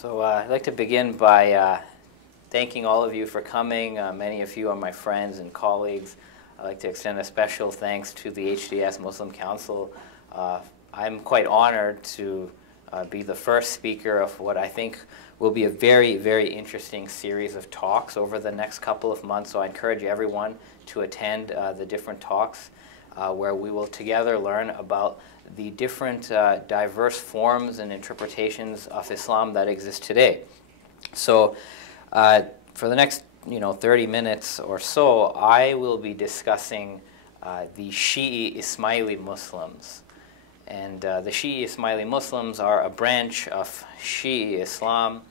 So I'd like to begin by thanking all of you for coming. Many of you are my friends and colleagues. I'd like to extend a special thanks to the HDS Muslim Council. I'm quite honored to be the first speaker of what I think will be a very, very interesting series of talks over the next couple of months. So I encourage everyone to attend the different talks where we will together learn about the different diverse forms and interpretations of Islam that exist today. So for the next 30 minutes or so, I will be discussing the Shi'i Ismaili Muslims. And the Shi'i Ismaili Muslims are a branch of Shi'i Islam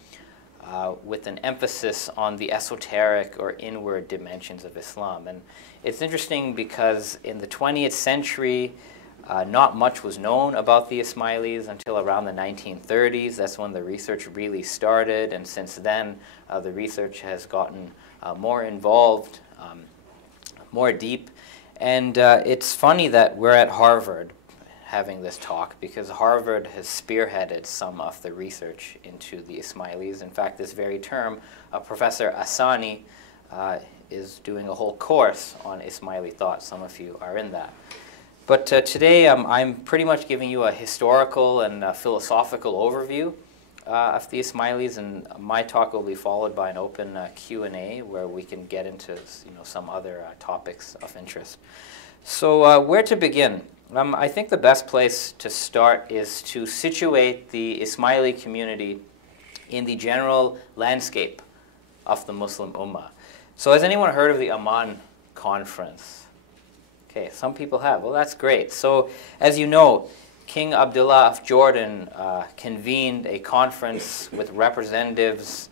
with an emphasis on the esoteric or inward dimensions of Islam. And it's interesting because in the 20th century, not much was known about the Ismailis until around the 1930s. That's when the research really started, and since then the research has gotten more involved, more deep. And it's funny that we're at Harvard having this talk because Harvard has spearheaded some of the research into the Ismailis. In fact, this very term, Professor Asani is doing a whole course on Ismaili thought. Some of you are in that. But today I'm pretty much giving you a historical and philosophical overview of the Ismailis, and my talk will be followed by an open Q&A where we can get into some other topics of interest. So where to begin? I think the best place to start is to situate the Ismaili community in the general landscape of the Muslim Ummah. So has anyone heard of the Amman conference? Okay, some people have. Well, that's great. So as you know, King Abdullah of Jordan convened a conference with representatives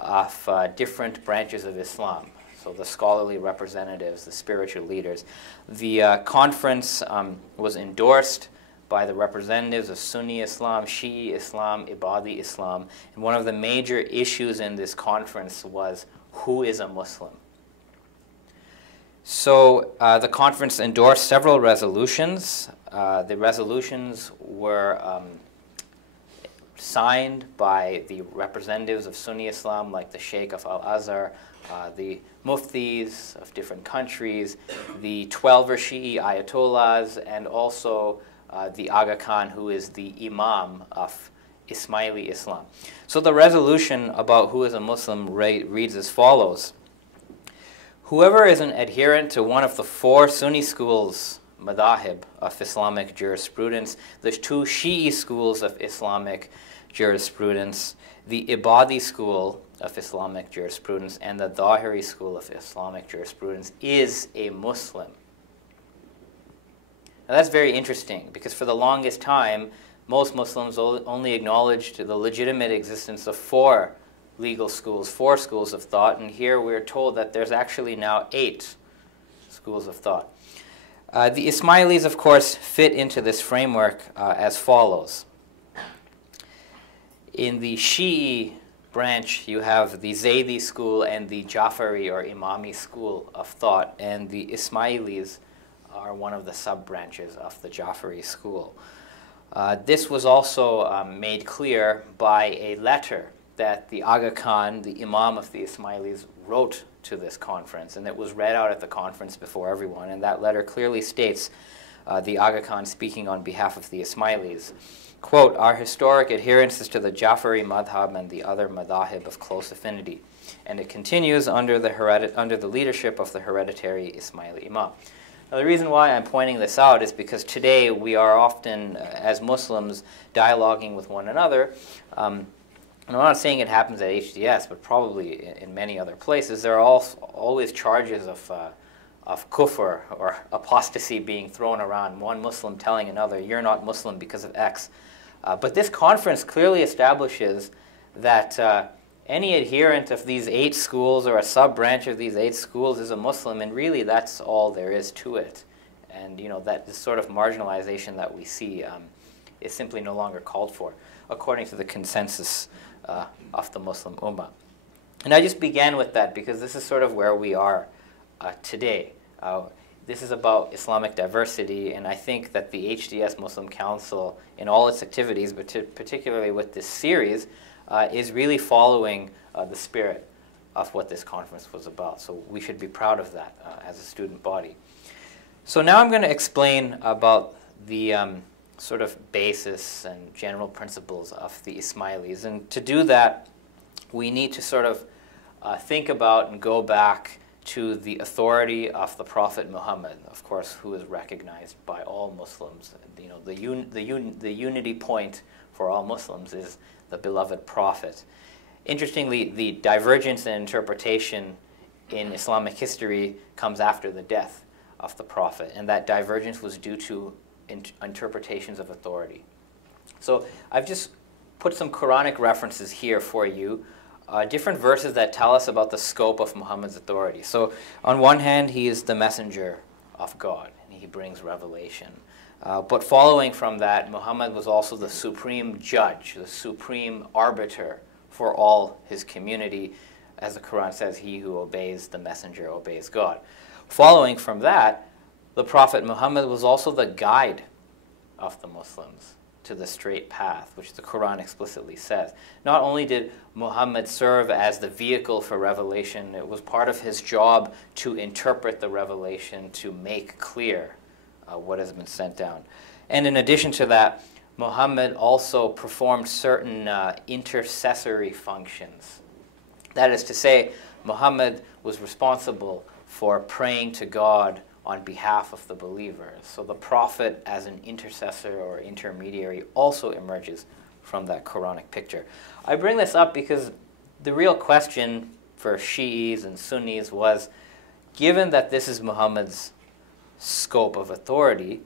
of different branches of Islam. So the scholarly representatives, the spiritual leaders. The conference was endorsed by the representatives of Sunni Islam, Shi'i Islam, Ibadi Islam. And one of the major issues in this conference was, who is a Muslim? So the conference endorsed several resolutions. The resolutions were signed by the representatives of Sunni Islam, like the Sheikh of Al-Azhar, the muftis of different countries, the 12 Shi'i ayatollahs, and also the Aga Khan, who is the Imam of Ismaili Islam. So the resolution about who is a Muslim reads as follows. Whoever is an adherent to one of the four Sunni schools, madahib, of Islamic jurisprudence, the two Shi'i schools of Islamic jurisprudence, the Ibadi school of Islamic jurisprudence, and the Zahiri school of Islamic jurisprudence, is a Muslim. Now that's very interesting because for the longest time, most Muslims only acknowledged the legitimate existence of four legal schools, four schools of thought, and here we're told that there's actually now 8 schools of thought. The Ismailis, of course, fit into this framework as follows. In the Shi'i branch, you have the Zaydi school and the Jafari or Imami school of thought, and the Ismailis are one of the sub-branches of the Jafari school. This was also made clear by a letter that the Aga Khan, the Imam of the Ismailis, wrote to this conference, and it was read out at the conference before everyone, and that letter clearly states, the Aga Khan speaking on behalf of the Ismailis, quote, "Our historic adherence is to the Jafari madhab and the other madahib of close affinity," and it continues under the leadership of the hereditary Ismaili Imam. Now, the reason why I'm pointing this out is because today we are often, as Muslims, dialoguing with one another. And I'm not saying it happens at HDS, but probably in many other places. There are always charges of kufr or apostasy being thrown around, one Muslim telling another, you're not Muslim because of X. But this conference clearly establishes that any adherent of these 8 schools or a sub-branch of these 8 schools is a Muslim, and really that's all there is to it. And that sort of marginalization that we see is simply no longer called for, according to the consensus of the Muslim Ummah. And I just began with that because this is sort of where we are today. This is about Islamic diversity, and I think that the HDS Muslim Council, in all its activities, but particularly with this series, is really following the spirit of what this conference was about. So we should be proud of that as a student body. So now I'm going to explain about the sort of basis and general principles of the Ismailis. And to do that, we need to sort of think about and go back to the authority of the Prophet Muhammad, of course, who is recognized by all Muslims. You know, the unity point for all Muslims is the beloved Prophet. Interestingly, the divergence in interpretation in Islamic history comes after the death of the Prophet, and that divergence was due to interpretations of authority. So I've just put some Quranic references here for you, different verses that tell us about the scope of Muhammad's authority. So on one hand, he is the messenger of God, and he brings revelation. But following from that, Muhammad was also the supreme judge, the supreme arbiter for all his community. As the Quran says, he who obeys the messenger obeys God. Following from that, the Prophet Muhammad was also the guide of the Muslims to the straight path, which the Quran explicitly says. Not only did Muhammad serve as the vehicle for revelation, it was part of his job to interpret the revelation, to make clear what has been sent down. And in addition to that, Muhammad also performed certain intercessory functions. That is to say, Muhammad was responsible for praying to God on behalf of the believers. So the Prophet as an intercessor or intermediary also emerges from that Quranic picture. I bring this up because the real question for Shi'is and Sunnis was, given that this is Muhammad's scope of authority,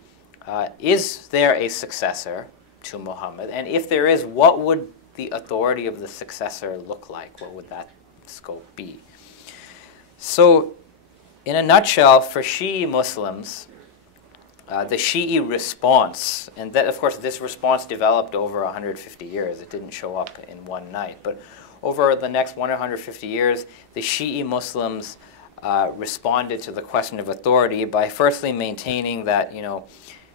is there a successor to Muhammad? And if there is, what would the authority of the successor look like? What would that scope be? So, in a nutshell, for Shi'i Muslims, the Shi'i response, and that, of course, this response developed over 150 years. It didn't show up in one night. But over the next 150 years, the Shi'i Muslims responded to the question of authority by firstly maintaining that, you know,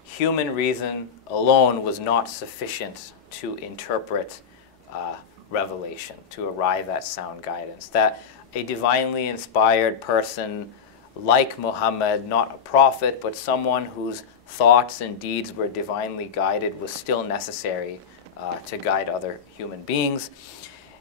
human reason alone was not sufficient to interpret revelation, to arrive at sound guidance. That a divinely inspired person like Muhammad, not a prophet, but someone whose thoughts and deeds were divinely guided, was still necessary to guide other human beings.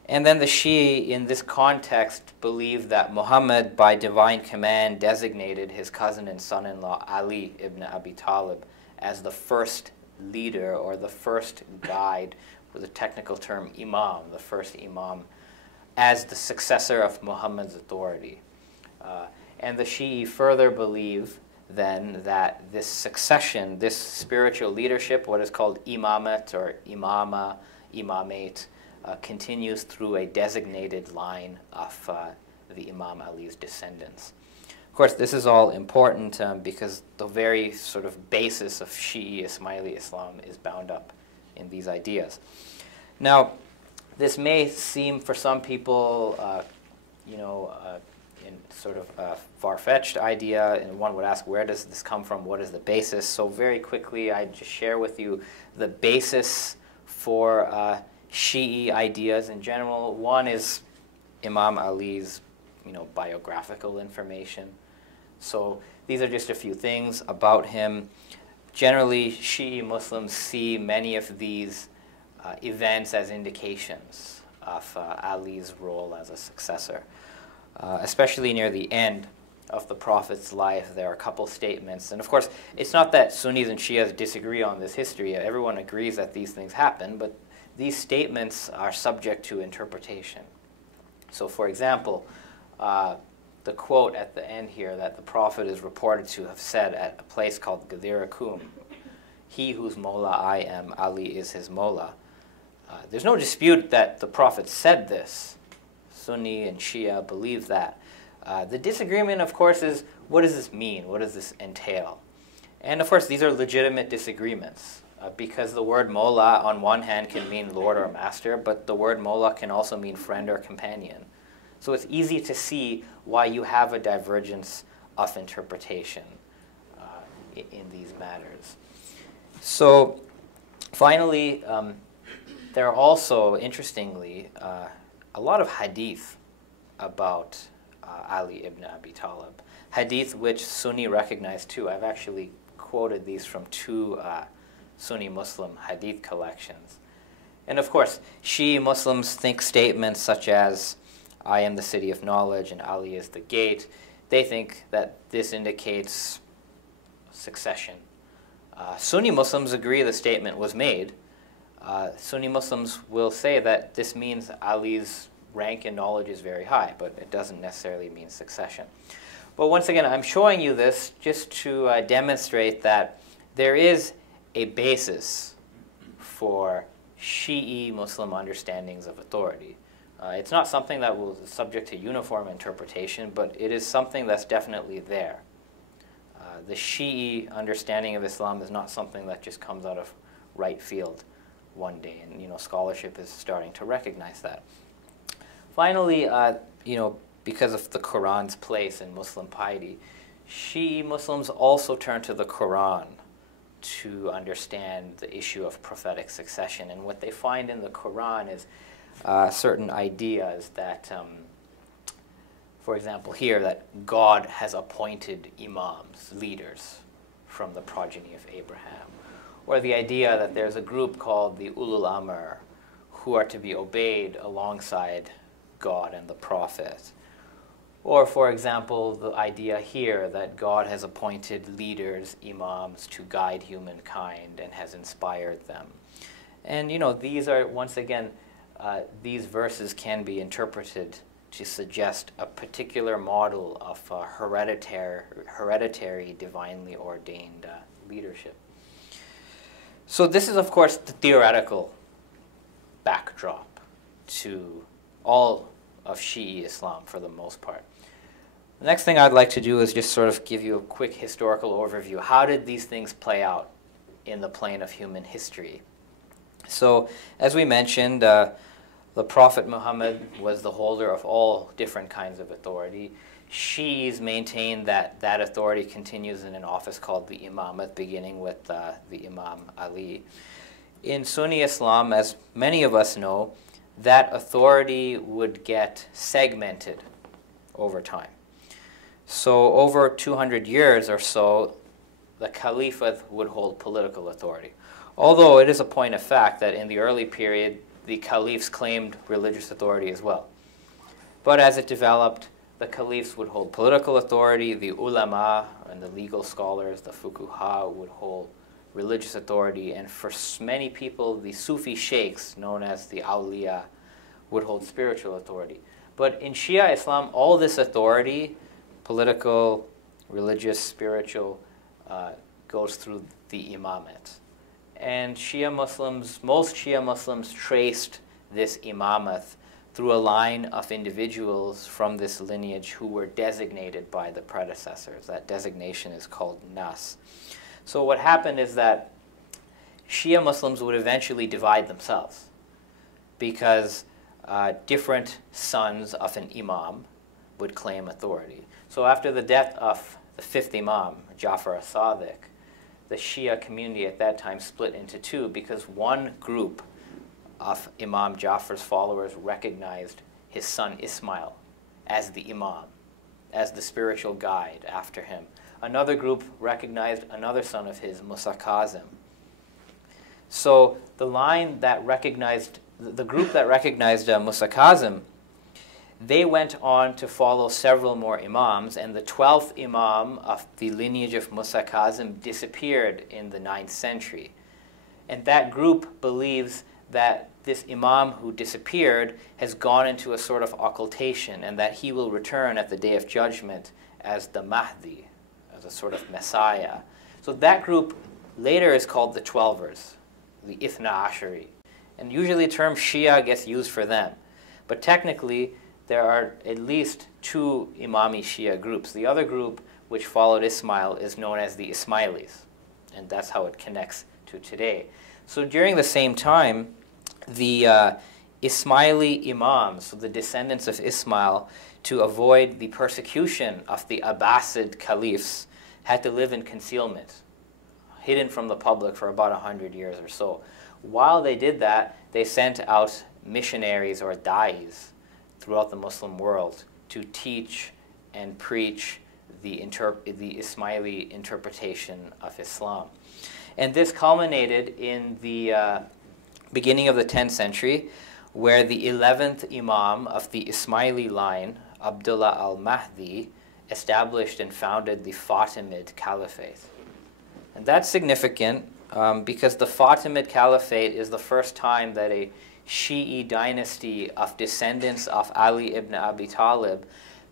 And then the Shi'i, in this context, believed that Muhammad, by divine command, designated his cousin and son-in-law, Ali ibn Abi Talib, as the first leader or the first guide, with a technical term, Imam, the first Imam, as the successor of Muhammad's authority. And the Shi'i further believe then that this succession, this spiritual leadership, what is called Imamat or Imamah, Imamate, continues through a designated line of the Imam Ali's descendants. Of course, this is all important because the very sort of basis of Shi'i Ismaili Islam is bound up in these ideas. Now, this may seem for some people, in sort of a far-fetched idea, and one would ask, where does this come from? What is the basis? So very quickly, I just share with you the basis for Shi'i ideas in general. One is Imam Ali's, biographical information. So these are just a few things about him. Generally, Shi'i Muslims see many of these events as indications of Ali's role as a successor. Especially near the end of the Prophet's life, there are a couple statements. And of course, it's not that Sunnis and Shias disagree on this history. Everyone agrees that these things happen, but these statements are subject to interpretation. So for example, the quote at the end here that the Prophet is reported to have said at a place called Gadirakum, "He whose Mola I am, Ali is his Mola." There's no dispute that the Prophet said this. Sunni and Shia believe that. The disagreement, of course, is what does this mean? What does this entail? And of course, these are legitimate disagreements because the word Mola on one hand can mean Lord or Master, but the word Mola can also mean friend or companion. So it's easy to see why you have a divergence of interpretation in these matters. So finally, there are also, interestingly, a lot of hadith about Ali ibn Abi Talib. Hadith which Sunni recognize too. I've actually quoted these from two Sunni Muslim hadith collections. And of course, Shi'i Muslims think statements such as, I am the city of knowledge and Ali is the gate. They think that this indicates succession. Sunni Muslims agree the statement was made. Sunni Muslims will say that this means Ali's rank in knowledge is very high, but it doesn't necessarily mean succession. But once again, I'm showing you this just to demonstrate that there is a basis for Shi'i Muslim understandings of authority. It's not something that will be subject to uniform interpretation, but it is something that's definitely there. The Shi'i understanding of Islam is not something that just comes out of right field one day, and scholarship is starting to recognize that. Finally, because of the Quran's place in Muslim piety, Shi'i Muslims also turn to the Quran to understand the issue of prophetic succession. And what they find in the Quran is certain ideas that, for example here, that God has appointed imams, leaders, from the progeny of Abraham. Or the idea that there's a group called the Ulul Amr who are to be obeyed alongside God and the Prophet. Or, for example, the idea here that God has appointed leaders, imams, to guide humankind and has inspired them. And, these are, once again, these verses can be interpreted to suggest a particular model of hereditary, divinely ordained leadership. So this is, of course, the theoretical backdrop to all of Shi'i Islam for the most part. The next thing I'd like to do is just sort of give you a quick historical overview. How did these things play out in the plane of human history? So, as we mentioned, the Prophet Muhammad was the holder of all different kinds of authority. Shi'is maintain that that authority continues in an office called the Imamat, beginning with the Imam Ali. In Sunni Islam, as many of us know, that authority would get segmented over time. So over 200 years or so, the caliphate would hold political authority. Although it is a point of fact that in the early period, the caliphs claimed religious authority as well. But as it developed, the caliphs would hold political authority, the ulama and the legal scholars, the fuqaha, would hold religious authority, and for many people, the Sufi sheikhs, known as the awliya, would hold spiritual authority. But in Shia Islam, all this authority, political, religious, spiritual, goes through the imamat. And most Shia Muslims traced this imamat through a line of individuals from this lineage who were designated by the predecessors. That designation is called nas. So what happened is that Shia Muslims would eventually divide themselves because different sons of an imam would claim authority. So after the death of the fifth imam, Ja'far al-Sadiq, the Shia community at that time split into two because one group of Imam Ja'far's followers recognized his son Ismail as the imam, as the spiritual guide after him. Another group recognized another son of his, Musa Kazim. So the line that recognized, the group that recognized Musa Kazim, they went on to follow several more imams, and the 12th imam of the lineage of Musa Kazim disappeared in the 9th century. And that group believes that this imam who disappeared has gone into a sort of occultation and that he will return at the Day of Judgment as the Mahdi, as a sort of messiah. So that group later is called the Twelvers, the Ithna Ashari. And usually the term Shia gets used for them. But technically, there are at least two Imami Shia groups. The other group, which followed Ismail, is known as the Ismailis. And that's how it connects to today. So during the same time, the Ismaili Imams, so the descendants of Ismail, to avoid the persecution of the Abbasid caliphs, had to live in concealment, hidden from the public for about 100 years or so. while they did that, they sent out missionaries or da'is throughout the Muslim world to teach and preach the Ismaili interpretation of Islam. And this culminated in the beginning of the 10th century, where the 11th Imam of the Ismaili line, Abdullah al-Mahdi, established and founded the Fatimid Caliphate. And that's significant because the Fatimid Caliphate is the first time that a Shi'i dynasty of descendants of Ali ibn Abi Talib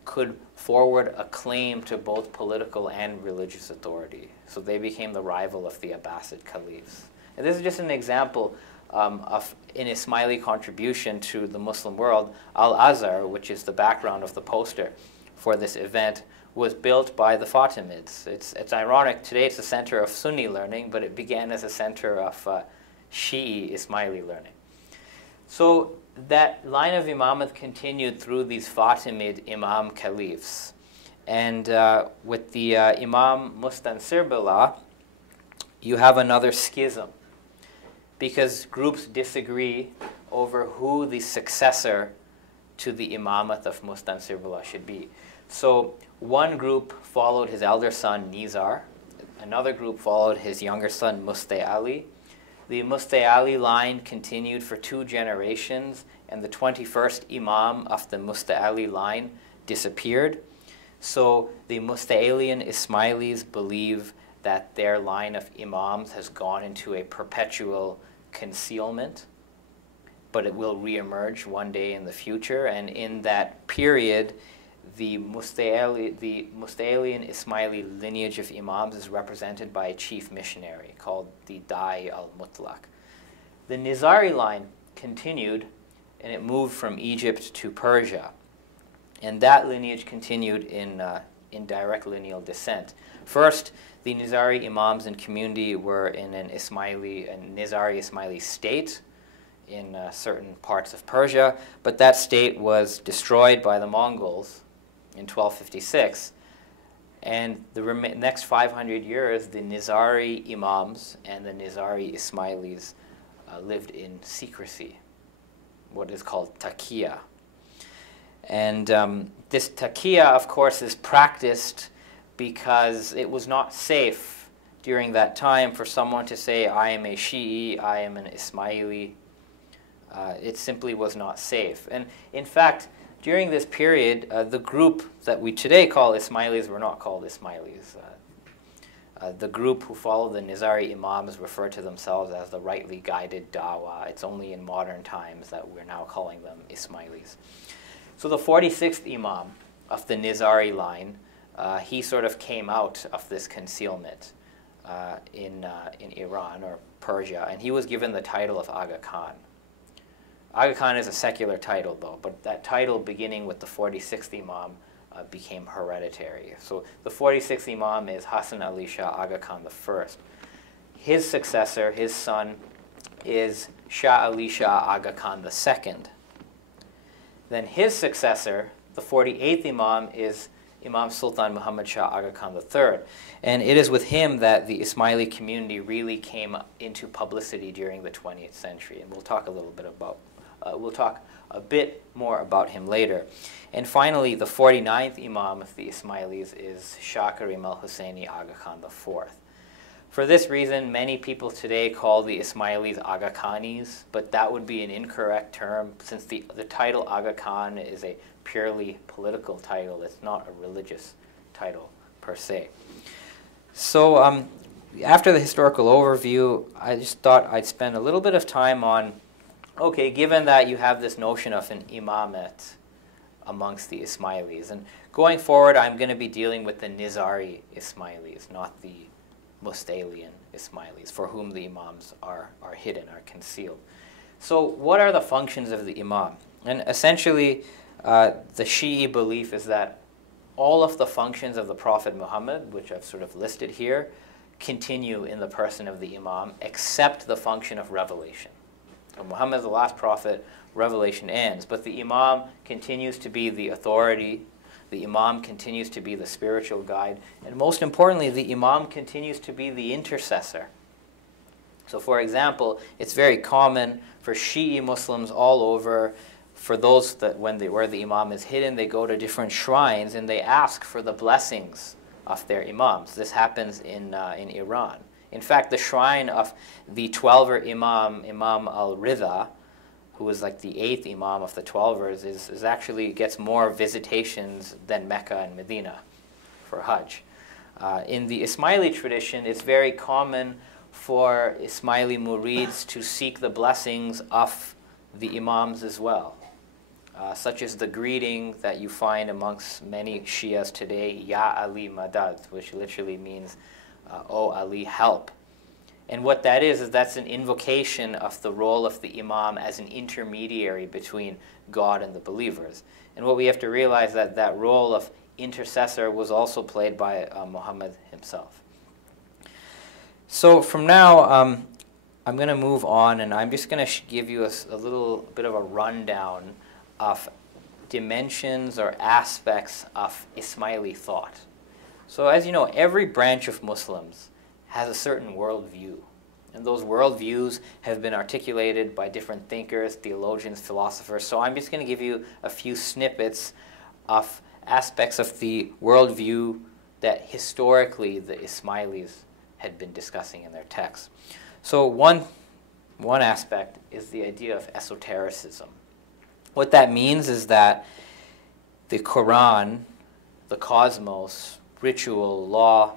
could forward a claim to both political and religious authority. So they became the rival of the Abbasid caliphs. And this is just an example of an Ismaili contribution to the Muslim world. Al-Azhar, which is the background of the poster for this event, was built by the Fatimids. It's ironic, today it's a center of Sunni learning, but it began as a center of Shi'i Ismaili learning. So that line of Imamat continued through these Fatimid Imam caliphs. And with the Imam Mustansir Billah, you have another schism, because groups disagree over who the successor to the Imamat of Mustansir Billah should be. So one group followed his elder son Nizar, another group followed his younger son Musta'ali. The Musta'ali line continued for 2 generations, and the 21st Imam of the Musta'ali line disappeared. So the Musta'alian Ismailis believe that their line of Imams has gone into a perpetual concealment, but it will reemerge one day in the future. And in that period, the Musta'alian Ismaili lineage of Imams is represented by a chief missionary called the Da'i al-Mutlaq. The Nizari line continued, and it moved from Egypt to Persia. And that lineage continued in direct lineal descent. First, the Nizari Imams and community were in an Nizari Ismaili state in certain parts of Persia, but that state was destroyed by the Mongols in 1256. And the next 500 years, the Nizari Imams and the Nizari Ismailis lived in secrecy, what is called taqiyya. And this taqiyya, of course, is practiced because it was not safe during that time for someone to say, I am a Shi'i, I am an Ismaili. It simply was not safe. And in fact, during this period, the group that we today call Ismailis were not called Ismailis. The group who followed the Nizari Imams refer to themselves as the rightly guided Dawah. It's only in modern times that we're now calling them Ismailis. So the 46th Imam of the Nizari line, he sort of came out of this concealment in Iran or Persia, and he was given the title of Aga Khan. Aga Khan is a secular title, though, but that title, beginning with the 46th Imam, became hereditary. So the 46th Imam is Hassan Ali Shah Aga Khan I. His successor, his son, is Shah Ali Shah Aga Khan II. Then his successor, the 48th Imam, is Imam Sultan Muhammad Shah Aga Khan III. And it is with him that the Ismaili community really came into publicity during the 20th century. And we'll talk a little bit about, we'll talk a bit more about him later. And finally, the 49th Imam of the Ismailis is Shah Karim al-Husseini Aga Khan IV. For this reason, many people today call the Ismailis Aga Khanis, but that would be an incorrect term since the title Aga Khan is a purely political title. It's not a religious title per se. So after the historical overview, I just thought I'd spend a little bit of time on, okay, given that you have this notion of an imamat amongst the Ismailis, and going forward I'm going to be dealing with the Nizari Ismailis, not the Musta'alian Ismailis, for whom the Imams are hidden, are concealed. So what are the functions of the Imam? And essentially, the Shi'i belief is that all of the functions of the Prophet Muhammad, which I've sort of listed here, continue in the person of the Imam, except the function of revelation. So Muhammad is the last prophet, revelation ends, but the Imam continues to be the authority. The Imam continues to be the spiritual guide. And most importantly, the Imam continues to be the intercessor. So for example, it's very common for Shi'i Muslims all over, for those that where the Imam is hidden, they go to different shrines and they ask for the blessings of their Imams. This happens in Iran. In fact, the shrine of the 12er Imam, Imam al-Ridha, who is like the 8th Imam of the 12ers, is actually gets more visitations than Mecca and Medina for Hajj. In the Ismaili tradition, it's very common for Ismaili murids to seek the blessings of the Imams as well, such as the greeting that you find amongst many Shias today, Ya Ali Madad, which literally means, O Ali, help. And what that is that's an invocation of the role of the Imam as an intermediary between God and the believers. And what we have to realize that that role of intercessor was also played by Muhammad himself. So from now, I'm going to move on, and I'm just going to give you a little bit of a rundown of dimensions or aspects of Ismaili thought. So as you know, every branch of Muslims has a certain worldview. And those worldviews have been articulated by different thinkers, theologians, philosophers. So I'm just going to give you a few snippets of aspects of the worldview that historically the Ismailis had been discussing in their texts. So one aspect is the idea of esotericism. What that means is that the Quran, the cosmos, ritual, law,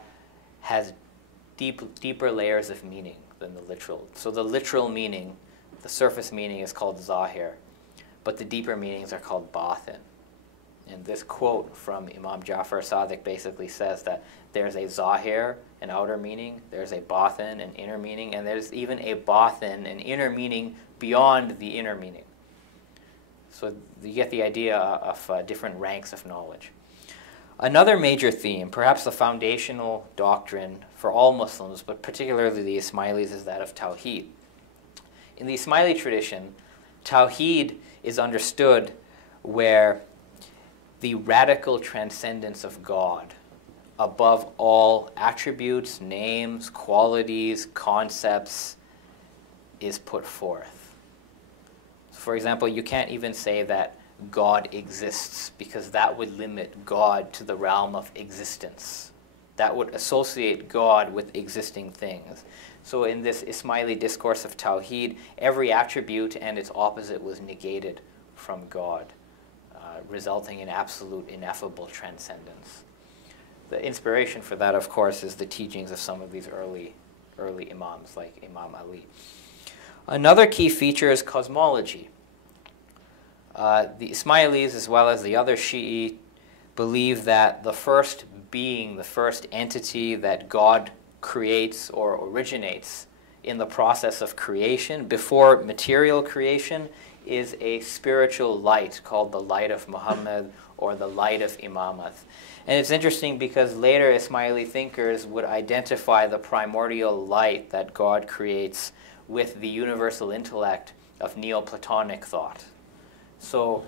has deeper layers of meaning than the literal. So the literal meaning, the surface meaning is called Zahir, but the deeper meanings are called Batin. And this quote from Imam Ja'far al-Sadiq basically says that there's a Zahir, an outer meaning, there's a Batin, an inner meaning, and there's even a Batin, an inner meaning beyond the inner meaning. So you get the idea of different ranks of knowledge. Another major theme, perhaps the foundational doctrine for all Muslims, but particularly the Ismailis, is that of Tawhid. In the Ismaili tradition, Tawhid is understood where the radical transcendence of God above all attributes, names, qualities, concepts is put forth. So for example, you can't even say that God exists, because that would limit God to the realm of existence. That would associate God with existing things. So in this Ismaili discourse of Tawhid, every attribute and its opposite was negated from God, resulting in absolute ineffable transcendence. The inspiration for that, of course, is the teachings of some of these early Imams, like Imam Ali. Another key feature is cosmology. The Ismailis, as well as the other Shi'i, believe that the first being, the first entity that God creates or originates in the process of creation, before material creation, is a spiritual light called the light of Muhammad or the light of Imamat. And it's interesting because later Ismaili thinkers would identify the primordial light that God creates with the universal intellect of Neoplatonic thought. So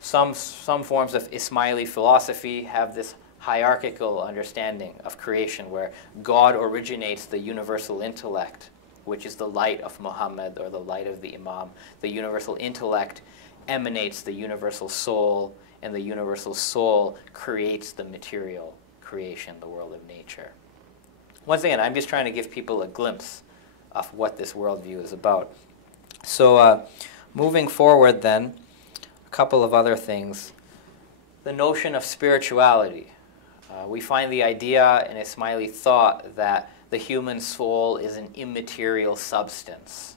some forms of Ismaili philosophy have this hierarchical understanding of creation where God originates the universal intellect, which is the light of Muhammad or the light of the Imam. The universal intellect emanates the universal soul, and the universal soul creates the material creation, the world of nature. Once again, I'm just trying to give people a glimpse of what this worldview is about. So moving forward then, a couple of other things. The notion of spirituality. We find the idea in Ismaili thought that the human soul is an immaterial substance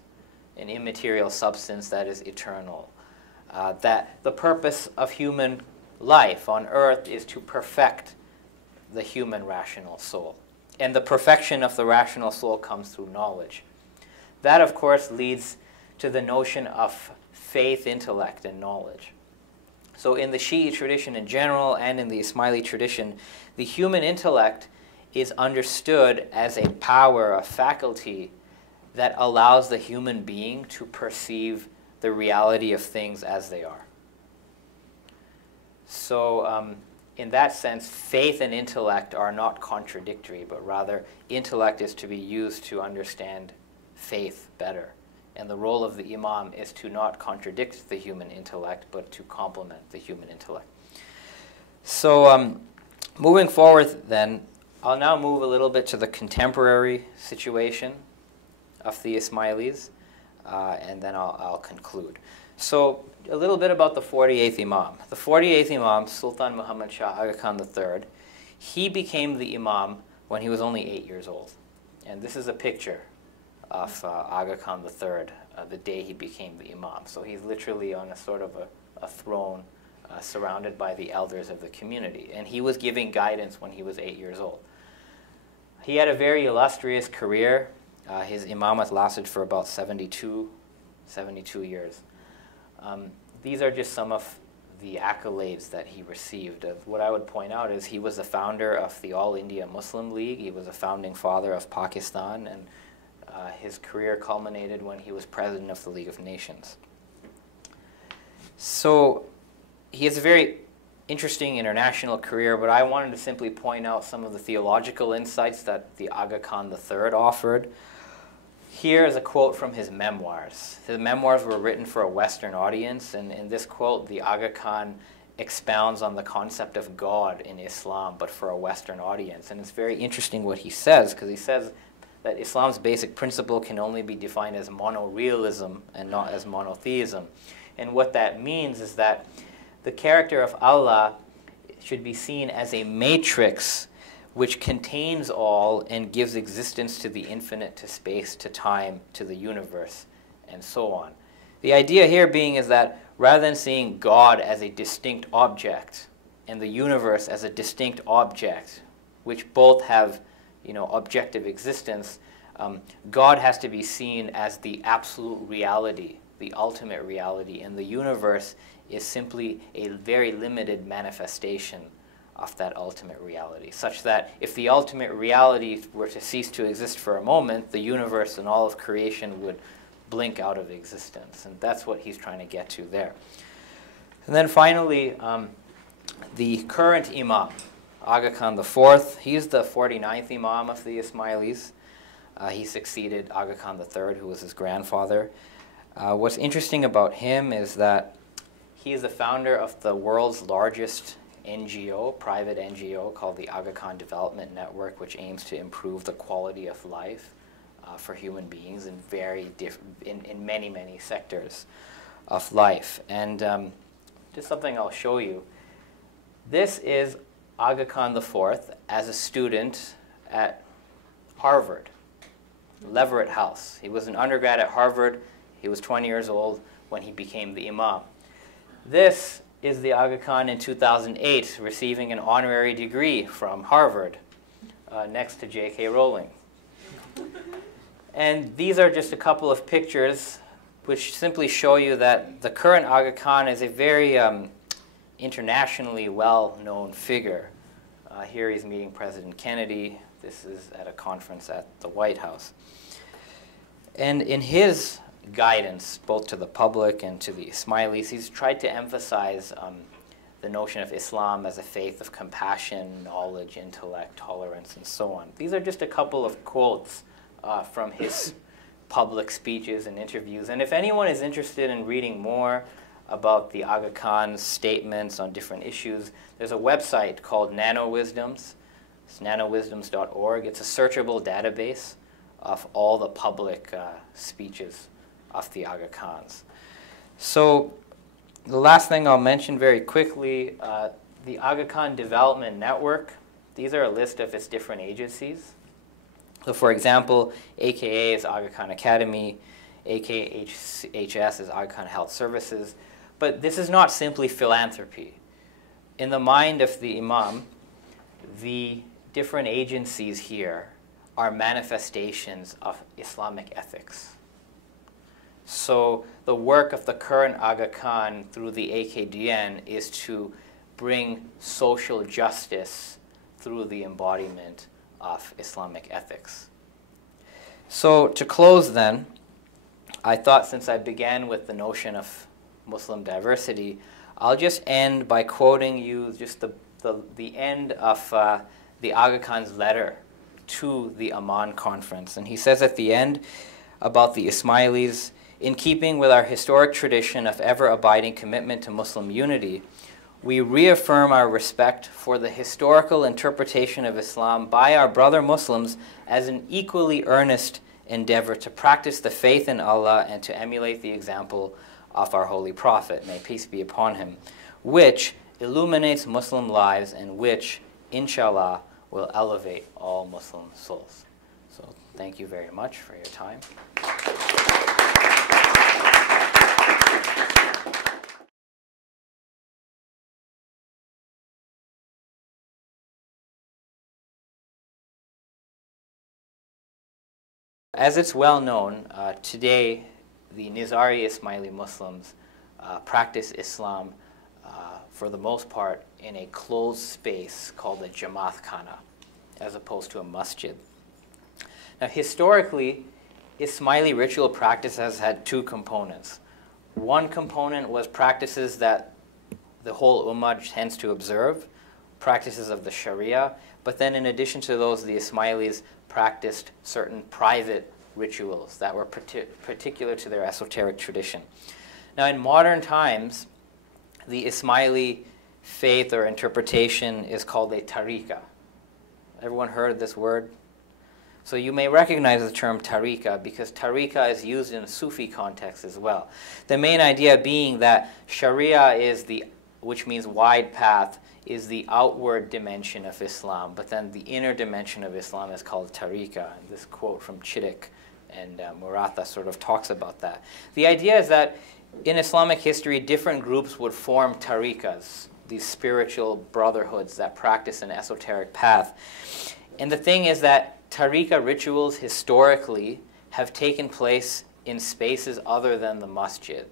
that is eternal. That the purpose of human life on earth is to perfect the human rational soul. And the perfection of the rational soul comes through knowledge. That, of course, leads to the notion of faith, intellect, and knowledge. So in the Shi'i tradition in general and in the Ismaili tradition, the human intellect is understood as a power, a faculty that allows the human being to perceive the reality of things as they are. So in that sense, faith and intellect are not contradictory, but rather intellect is to be used to understand faith better. And the role of the Imam is to not contradict the human intellect, but to complement the human intellect. So moving forward then, I'll now move a little bit to the contemporary situation of the Ismailis, and then I'll conclude. So a little bit about the 48th Imam. The 48th Imam, Sultan Muhammad Shah Aga Khan III, he became the Imam when he was only 8 years old. And this is a picture of Aga Khan III, the day he became the Imam. So he's literally on a sort of a throne surrounded by the elders of the community. And he was giving guidance when he was 8 years old. He had a very illustrious career. His imamat lasted for about 72 years. These are just some of the accolades that he received. What I would point out is he was the founder of the All India Muslim League. He was a founding father of Pakistan, and his career culminated when he was president of the League of Nations. So he has a very interesting international career, but I wanted to simply point out some of the theological insights that the Aga Khan III offered. Here is a quote from his memoirs. His memoirs were written for a Western audience, and in this quote, the Aga Khan expounds on the concept of God in Islam, but for a Western audience. And it's very interesting what he says, because he says that Islam's basic principle can only be defined as monorealism and not as monotheism. And what that means is that the character of Allah should be seen as a matrix which contains all and gives existence to the infinite, to space, to time, to the universe, and so on. The idea here being is that rather than seeing God as a distinct object and the universe as a distinct object, which both have, objective existence, God has to be seen as the absolute reality, the ultimate reality, and the universe is simply a very limited manifestation of that ultimate reality, such that if the ultimate reality were to cease to exist for a moment, the universe and all of creation would blink out of existence. And that's what he's trying to get to there. And then finally, the current Imam, Aga Khan IV, he's the 49th Imam of the Ismailis. He succeeded Aga Khan III, who was his grandfather. What's interesting about him is that he is the founder of the world's largest NGO, private NGO, called the Aga Khan Development Network, which aims to improve the quality of life for human beings in many, many sectors of life. And just something I'll show you. This is Aga Khan IV as a student at Harvard, Leverett House. He was an undergrad at Harvard. He was 20 years old when he became the Imam. This is the Aga Khan in 2008 receiving an honorary degree from Harvard next to J.K. Rowling. And these are just a couple of pictures which simply show you that the current Aga Khan is a very internationally well-known figure. Here he's meeting President Kennedy. This is at a conference at the White House. And in his guidance, both to the public and to the Ismailis, he's tried to emphasize the notion of Islam as a faith of compassion, knowledge, intellect, tolerance, and so on. These are just a couple of quotes from his public speeches and interviews. And if anyone is interested in reading more about the Aga Khan's statements on different issues, there's a website called NanoWisdoms. It's nanowisdoms.org. It's a searchable database of all the public speeches of the Aga Khans. So the last thing I'll mention very quickly, the Aga Khan Development Network, these are a list of its different agencies. So for example, AKA is Aga Khan Academy, AKHS is Aga Khan Health Services, but this is not simply philanthropy. In the mind of the Imam, the different agencies here are manifestations of Islamic ethics. So the work of the current Aga Khan through the AKDN is to bring social justice through the embodiment of Islamic ethics. So to close then, I thought since I began with the notion of Muslim diversity, I'll just end by quoting you just the end of the Aga Khan's letter to the Amman conference. And he says at the end, about the Ismailis, in keeping with our historic tradition of ever-abiding commitment to Muslim unity, we reaffirm our respect for the historical interpretation of Islam by our brother Muslims as an equally earnest endeavor to practice the faith in Allah and to emulate the example of our Holy Prophet, may peace be upon him, which illuminates Muslim lives and which, inshallah, will elevate all Muslim souls. So thank you very much for your time. As it's well known, today the Nizari Ismaili Muslims practice Islam for the most part in a closed space called a Jamaat Khana, as opposed to a masjid. Now historically, Ismaili ritual practice has had two components. One component was practices that the whole Ummah tends to observe, practices of the Sharia, but then in addition to those, the Ismailis practiced certain private rituals that were particular to their esoteric tradition. Now in modern times, the Ismaili faith or interpretation is called a tariqa. Everyone heard this word? So you may recognize the term tariqa because tariqa is used in a Sufi context as well. The main idea being that Sharia is which means wide path, is the outward dimension of Islam, but then the inner dimension of Islam is called tariqa. And this quote from Chittick and Muratha sort of talks about that. The idea is that in Islamic history, different groups would form tariqas, these spiritual brotherhoods that practice an esoteric path. And the thing is that tariqa rituals historically have taken place in spaces other than the masjid.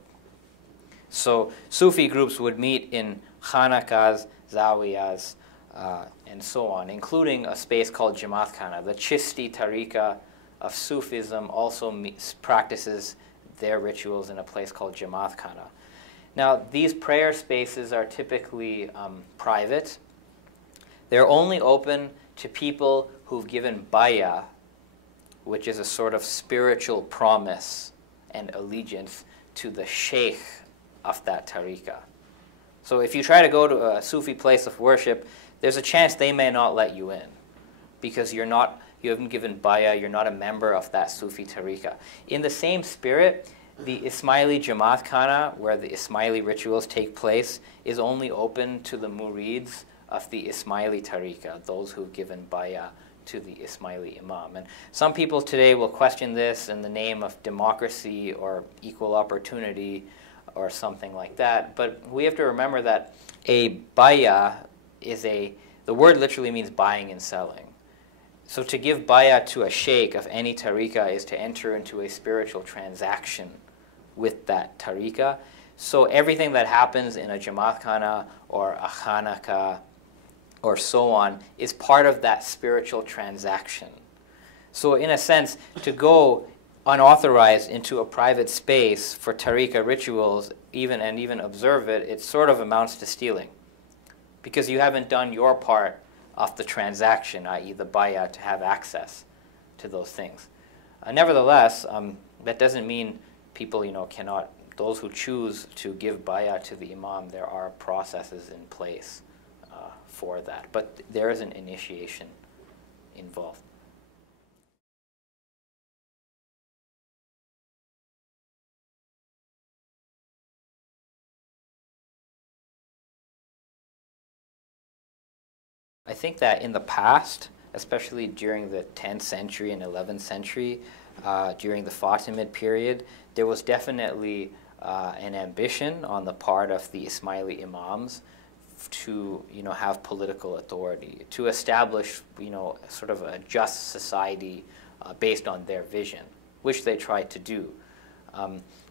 So Sufi groups would meet in khanaqahs, zawiyas, and so on, including a space called Jamaat Khana. The Chisti tariqa of Sufism also practices their rituals in a place called Jamaat Khana. Now, these prayer spaces are typically private. They're only open to people who've given bay'ah, which is a sort of spiritual promise and allegiance to the sheikh of that tariqa. So if you try to go to a Sufi place of worship, there's a chance they may not let you in because you haven't given bay'ah, you're not a member of that Sufi tariqa. In the same spirit, the Ismaili Jamaat Khana, where the Ismaili rituals take place, is only open to the murids of the Ismaili tariqa, those who've given bay'ah to the Ismaili Imam. And some people today will question this in the name of democracy or equal opportunity or something like that. But we have to remember that a bay'ah the word literally means buying and selling. So to give bay'ah to a sheikh of any tariqa is to enter into a spiritual transaction with that tariqa. So everything that happens in a Jamaat Khana or a Khanaqah or so on is part of that spiritual transaction. So in a sense, to go unauthorized into a private space for tariqa rituals and even observe it, it sort of amounts to stealing because you haven't done your part of the transaction, i.e. the bay'ah, to have access to those things. Nevertheless, that doesn't mean people cannot, those who choose to give bay'ah to the imam, there are processes in place for that. But there is an initiation involved. I think that in the past, especially during the 10th century and 11th century, during the Fatimid period, there was definitely an ambition on the part of the Ismaili Imams to have political authority, to establish sort of a just society based on their vision, which they tried to do.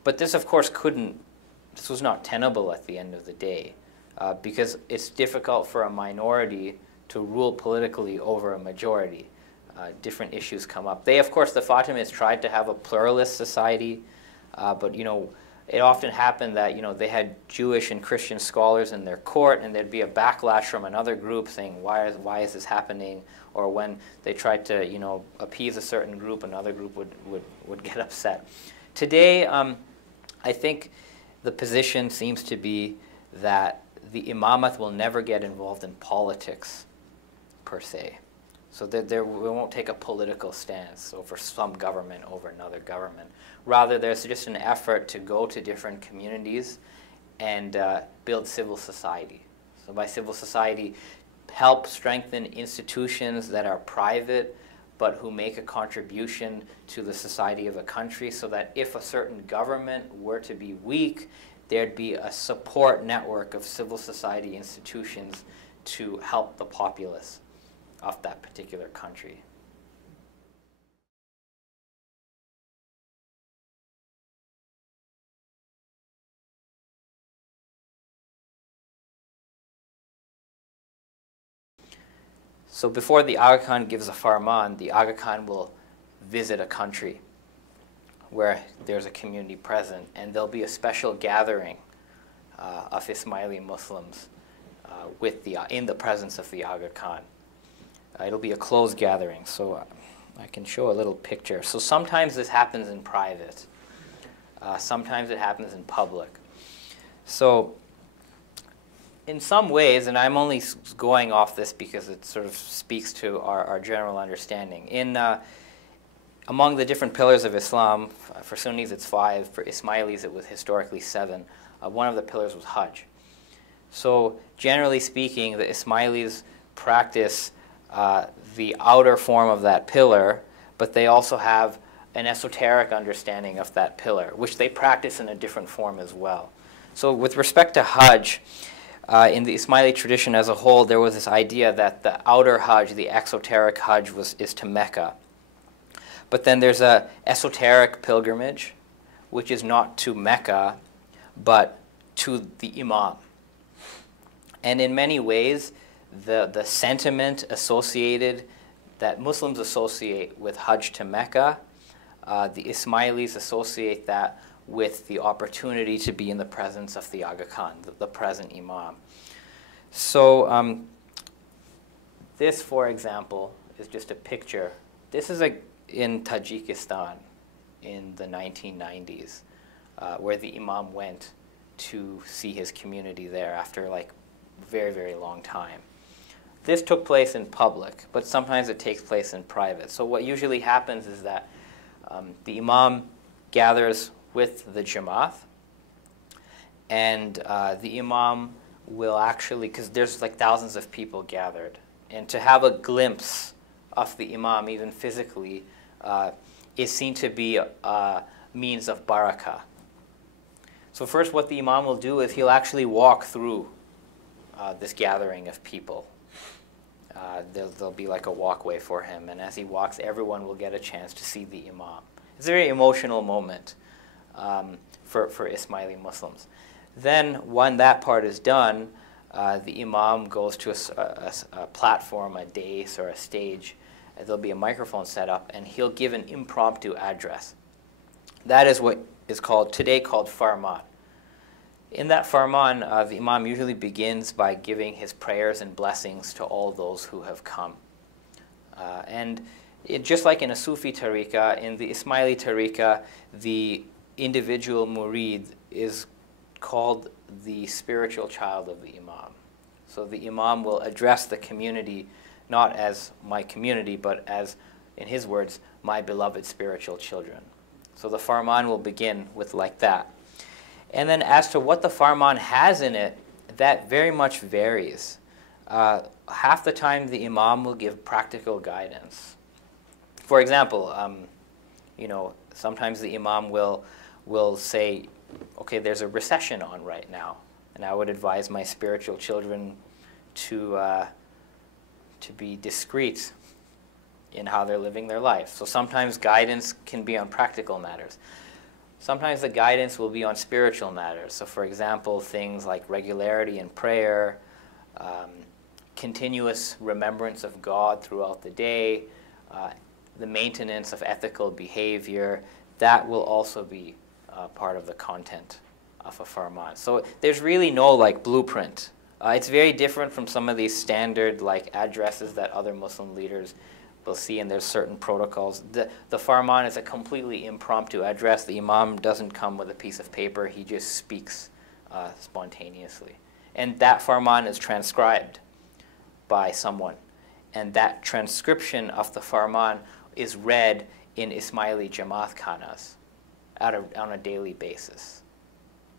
But this, of course, this was not tenable at the end of the day because it's difficult for a minority to rule politically over a majority. Different issues come up. Of course, the Fatimids tried to have a pluralist society, but it often happened that, they had Jewish and Christian scholars in their court, and there'd be a backlash from another group saying, why is this happening? Or when they tried to, appease a certain group, another group would get upset. Today, I think the position seems to be that the Imamat will never get involved in politics, per se. So that we won't take a political stance over some government over another government. Rather, there's just an effort to go to different communities and build civil society. So by civil society, help strengthen institutions that are private but who make a contribution to the society of a country, so that if a certain government were to be weak, there'd be a support network of civil society institutions to help the populace of that particular country. So before the Aga Khan gives a farman, the Aga Khan will visit a country where there's a community present, and there'll be a special gathering of Ismaili Muslims in the presence of the Aga Khan. It'll be a closed gathering, so I can show a little picture. So sometimes this happens in private. Sometimes it happens in public. So in some ways, and I'm only going off this because it sort of speaks to our general understanding. Among the different pillars of Islam, for Sunnis it's 5, for Ismailis it was historically 7. One of the pillars was Hajj. So generally speaking, the Ismailis practice the outer form of that pillar, but they also have an esoteric understanding of that pillar, which they practice in a different form as well. So with respect to Hajj, in the Ismaili tradition as a whole, there was this idea that the outer Hajj, the exoteric Hajj, is to Mecca. But then there's an esoteric pilgrimage, which is not to Mecca, but to the Imam. And in many ways, the sentiment associated that Muslims associate with Hajj to Mecca, the Ismailis associate that with the opportunity to be in the presence of the Aga Khan, the present Imam. So this, for example, is just a picture. This is in Tajikistan in the 1990s, where the Imam went to see his community there after like very, very long time. This took place in public, but sometimes it takes place in private. So what usually happens is that the Imam gathers with the Jamaat, and the Imam will actually, because there's like thousands of people gathered, and to have a glimpse of the Imam, even physically, is seen to be a means of barakah. So first what the Imam will do is he'll actually walk through this gathering of people. There'll be like a walkway for him, and as he walks, everyone will get a chance to see the Imam. It's a very emotional moment for Ismaili Muslims. Then, when that part is done, the Imam goes to a platform, a dais, or a stage. There'll be a microphone set up, and he'll give an impromptu address. That is what is today called farman. In that farman, the Imam usually begins by giving his prayers and blessings to all those who have come. Just like in a Sufi tariqah, in the Ismaili tariqah, the individual murid is called the spiritual child of the Imam. So the Imam will address the community not as my community, but as, in his words, my beloved spiritual children. So the farman will begin with like that. And then as to what the farman has in it, that very much varies. Half the time the Imam will give practical guidance. For example, sometimes the Imam will say, okay, there's a recession on right now, and I would advise my spiritual children to be discreet in how they're living their life. So sometimes guidance can be on practical matters. Sometimes the guidance will be on spiritual matters. So for example, things like regularity in prayer, continuous remembrance of God throughout the day, the maintenance of ethical behavior, that will also be part of the content of a farman. So there's really no like blueprint. It's very different from some of these standard like addresses that other Muslim leaders will see, and there's certain protocols. The farman is a completely impromptu address. The imam doesn't come with a piece of paper. He just speaks spontaneously. And that farman is transcribed by someone. And that transcription of the farman is read in Ismaili Jamaat khanas on a daily basis.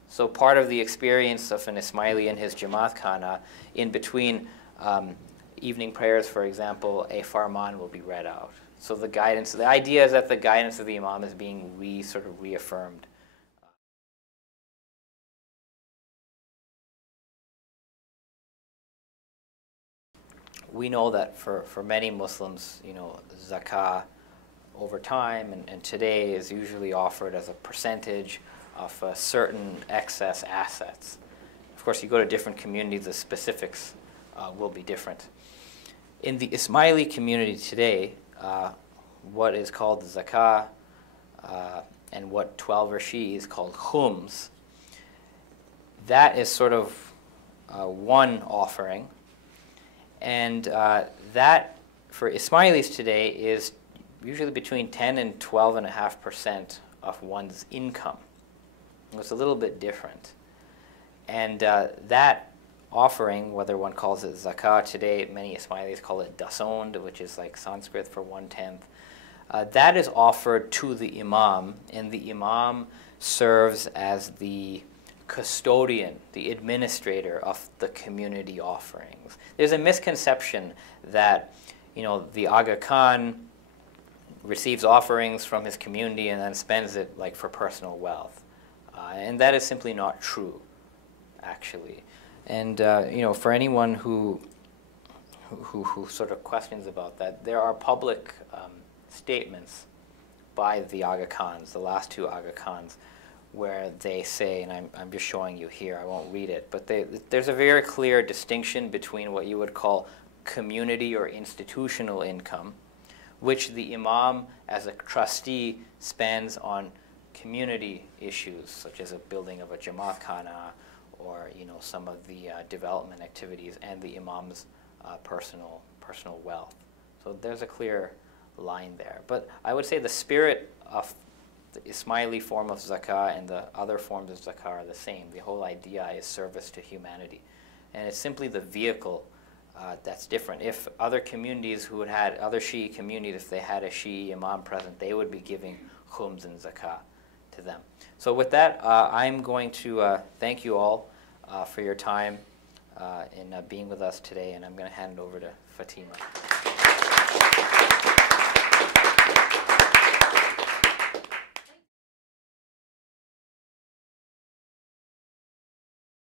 So part of the experience of an Ismaili in his Jamaat khana, in between evening prayers, for example, a farman will be read out. So the guidance, the idea is that the guidance of the imam is being sort of reaffirmed. We know that for many Muslims, you know, zakah over time and today is usually offered as a percentage of certain excess assets. Of course, you go to different communities, the specifics will be different. In the Ismaili community today, what is called zakah and what 12er Shi'i is called khums, that is sort of one offering. And that, for Ismailis today, is usually between 10 and 12.5% of one's income. It's a little bit different. And that offering, whether one calls it zakah today, many Ismailis call it dasond, which is like Sanskrit for 1/10. That is offered to the imam, and the imam serves as the custodian, the administrator of the community offerings. There's a misconception that, you know, the Aga Khan receives offerings from his community and then spends it like for personal wealth. And that is simply not true, actually. And you know, for anyone who sort of questions about that, there are public statements by the Aga Khans, the last two Aga Khans, where they say, and I'm just showing you here, I won't read it, but there's a very clear distinction between what you would call community or institutional income, which the imam as a trustee spends on community issues, such as a building of a Jamaat khana, or you know, some of the development activities, and the imam's personal wealth. So there's a clear line there. But I would say the spirit of the Ismaili form of zakah and the other forms of zakah are the same. The whole idea is service to humanity. And it's simply the vehicle that's different. If other communities who had other Shi'i communities, if they had a Shi'i imam present, they would be giving khums and zakah to them. So with that, I'm going to thank you all for your time in being with us today, and I'm going to hand it over to Fatima.